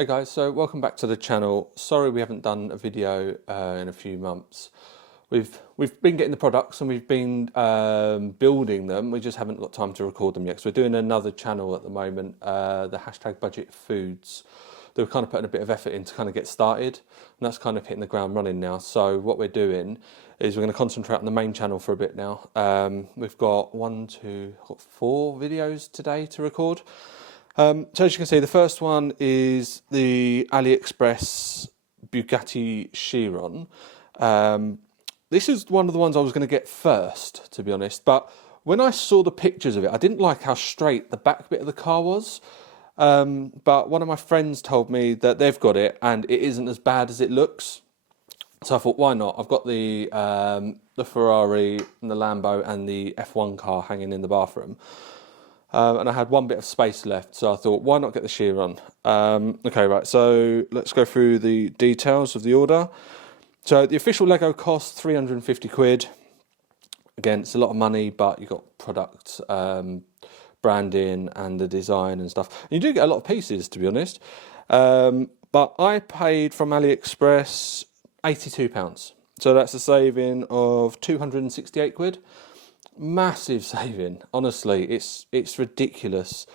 Hey guys, so welcome back to the channel. Sorry we haven't done a video in a few months. We've been getting the products and we've been building them. We just haven't got time to record them yet. So we're doing another channel at the moment, the hashtag budget foods. They were kind of putting a bit of effort in to kind of get started, and that's kind of hitting the ground running now. So what we're doing is we're going to concentrate on the main channel for a bit now. We've got 4 videos today to record. So as you can see, the first one is the AliExpress Bugatti Chiron. This is one of the ones I was going to get first, to be honest. But when I saw the pictures of it, I didn't like how straight the back bit of the car was. But one of my friends told me that they've got it and it isn't as bad as it looks. So I thought, why not? I've got the Ferrari and the Lambo and the F1 car hanging in the bathroom. And I had one bit of space left, so I thought, why not get the Chiron? Okay, right, so let's go through the details of the order. So the official Lego cost 350 quid. Again, it's a lot of money, but you've got product branding and the design and stuff. And you do get a lot of pieces, to be honest. But I paid from AliExpress £82. So that's a saving of 268 quid. Massive saving, honestly. It's ridiculous.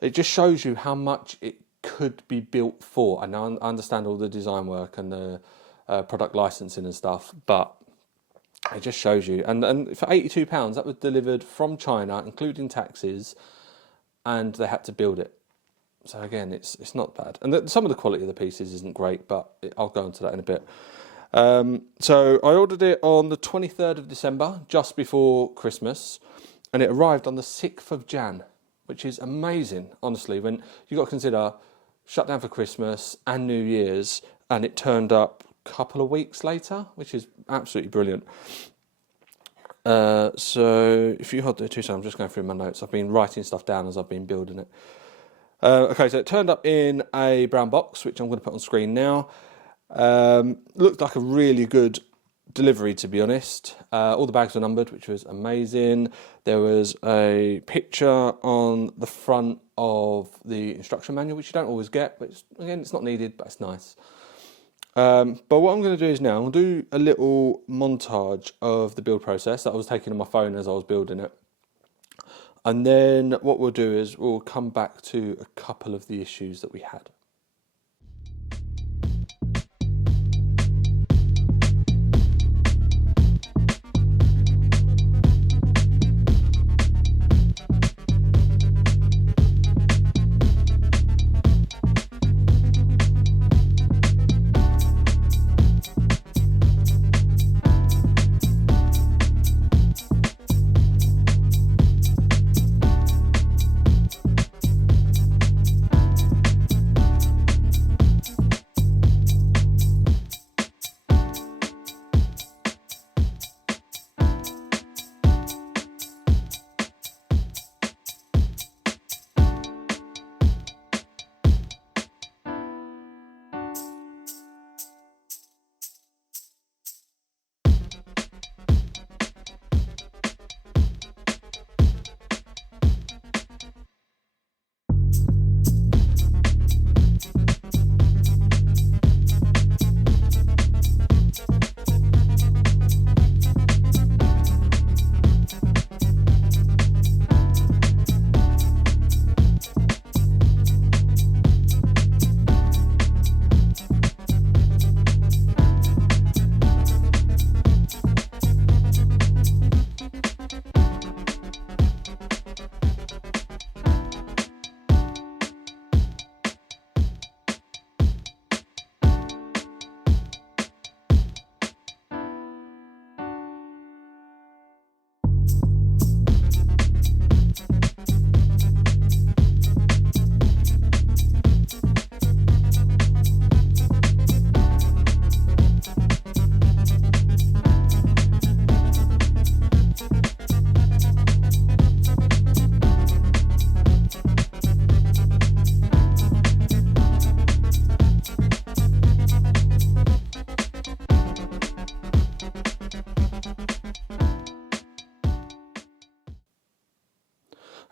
It just shows you how much it could be built for. And I understand all the design work and the product licensing and stuff, but it just shows you. And for £82, that was delivered from China, including taxes, and they had to build it. So again, it's not bad. And some of the quality of the pieces isn't great, but I'll go into that in a bit. So I ordered it on the 23rd of December, just before Christmas, and it arrived on the 6th of Jan, which is amazing, honestly, when you've got to consider shut down for Christmas and New Year's, and it turned up a couple of weeks later, which is absolutely brilliant. So if you hold there 2 seconds, I'm just going through my notes. I've been writing stuff down as I've been building it. Okay, so it turned up in a brown box, which I'm going to put on screen now. Looked like a really good delivery, to be honest. All the bags were numbered, which was amazing. There was a picture on the front of the instruction manual, which you don't always get, but again, it's not needed, but it's nice. But what I'm going to do is now, I'm going to do a little montage of the build process that I was taking on my phone as I was building it. And then what we'll do is we'll come back to a couple of the issues that we had.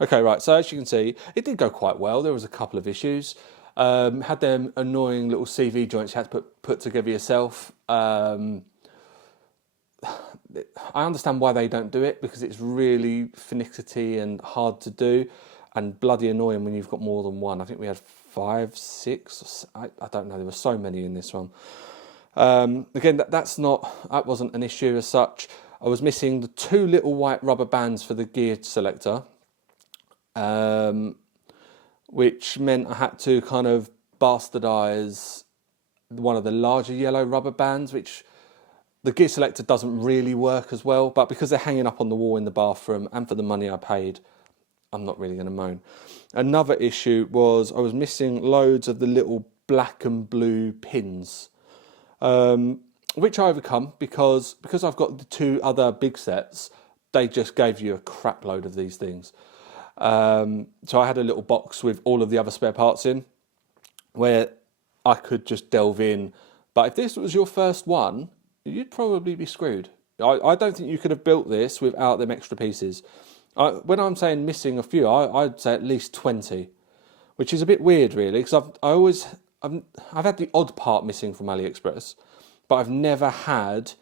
Okay, right, so as you can see, it did go quite well. There was a couple of issues. Had them annoying little CV joints you had to put together yourself. I understand why they don't do it, because it's really finicky and hard to do and bloody annoying when you've got more than one. I think we had 5, 6, I don't know, there were so many in this one. Again, that wasn't an issue as such. I was missing the 2 little white rubber bands for the gear selector, which meant I had to kind of bastardise one of the larger yellow rubber bands, which the gear selector doesn't really work as well, but because they're hanging up on the wall in the bathroom and for the money I paid, I'm not really going to moan. Another issue was I was missing loads of the little black and blue pins, which I overcome because I've got the 2 other big sets. They just gave you a crap load of these things. So I had a little box with all of the other spare parts in where I could just delve in. But if this was your first one, you'd probably be screwed. I don't think you could have built this without them extra pieces. When I'm saying missing a few, I'd say at least 20, which is a bit weird, really, because I've had the odd part missing from AliExpress, but I've never had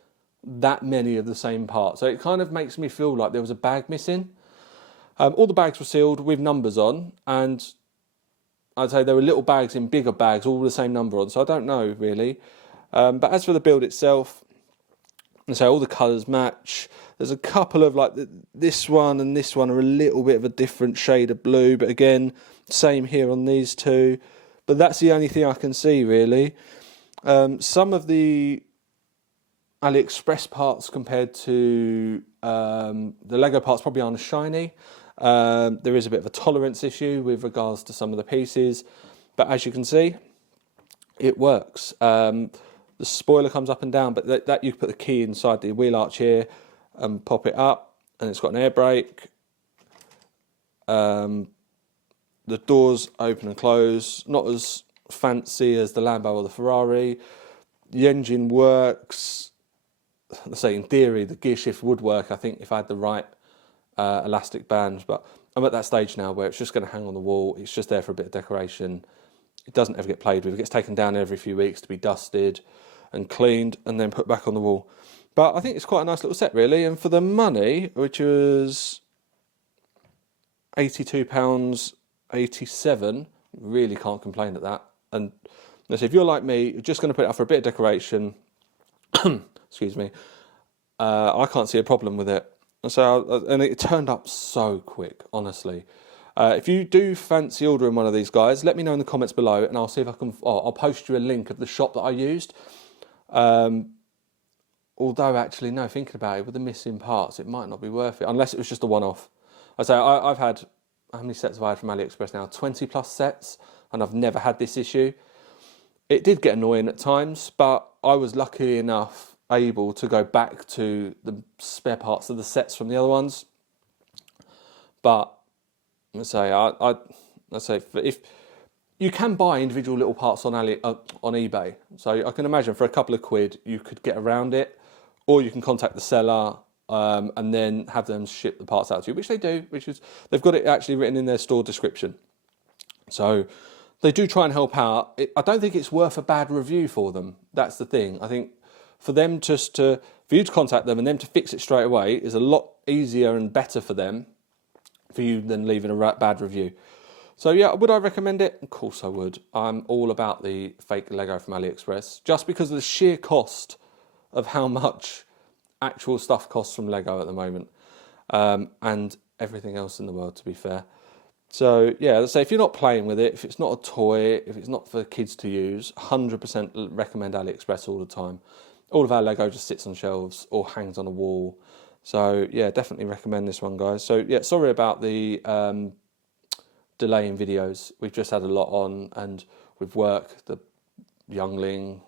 that many of the same parts. So it kind of makes me feel like there was a bag missing. All the bags were sealed with numbers on, and I'd say there were little bags in bigger bags, all with the same number on. So I don't know, really. But as for the build itself, so all the colours match. There's a couple of like this one and this one are a little bit of a different shade of blue, but again, same here on these 2. But that's the only thing I can see, really. Some of the AliExpress parts compared to the Lego parts probably aren't as shiny. There is a bit of a tolerance issue with regards to some of the pieces, but as you can see, it works. The spoiler comes up and down, but that you put the key inside the wheel arch here and pop it up, and it's got an air brake. The doors open and close, not as fancy as the Lambo or the Ferrari. The engine works. Let's say in theory the gear shift would work, I think, if I had the right elastic bands, but I'm at that stage now where it's just going to hang on the wall. It's just there for a bit of decoration. It doesn't ever get played with. It gets taken down every few weeks to be dusted and cleaned and then put back on the wall. But I think it's quite a nice little set, really. And for the money, which was £82.87, really can't complain at that. And so if you're like me, you're just going to put it up for a bit of decoration, excuse me, I can't see a problem with it. And it turned up so quick, honestly. If you do fancy ordering one of these guys, let me know in the comments below, and I'll see if I can. I'll post you a link of the shop that I used. Although, actually, no, thinking about it, with the missing parts, it might not be worth it, unless it was just a one-off. I've had, how many sets have I had from AliExpress now? 20 plus sets, and I've never had this issue. It did get annoying at times, but I was lucky enough able to go back to the spare parts of the sets from the other ones. But let's say if you can buy individual little parts on eBay, so I can imagine for a couple of quid you could get around it, or you can contact the seller and then have them ship the parts out to you, which they do. They've got it actually written in their store description, so they do try and help out. I don't think it's worth a bad review for them. That's the thing. I think for you to contact them and them to fix it straight away is a lot easier and better for them, for you than leaving a bad review. So yeah, would I recommend it? Of course I would. I'm all about the fake Lego from AliExpress, just because of the sheer cost of how much actual stuff costs from Lego at the moment, and everything else in the world, to be fair. So yeah, let's say if you're not playing with it, if it's not a toy, if it's not for kids to use, 100% recommend AliExpress all the time. All of our Lego just sits on shelves or hangs on a wall. So yeah, definitely recommend this one, guys. So yeah, sorry about the delay in videos. We've just had a lot on, and with work, the youngling,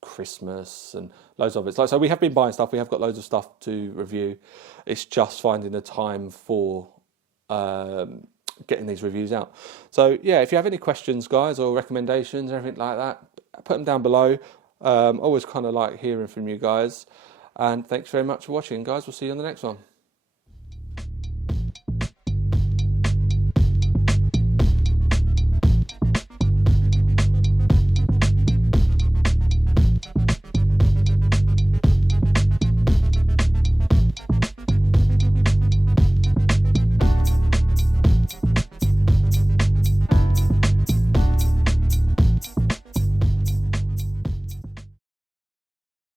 Christmas, and loads of it. So we have been buying stuff. We have got loads of stuff to review. It's just finding the time for getting these reviews out. So yeah, if you have any questions, guys, or recommendations or anything like that, put them down below. Always kind of like hearing from you guys. And thanks very much for watching, guys. We'll see you on the next one.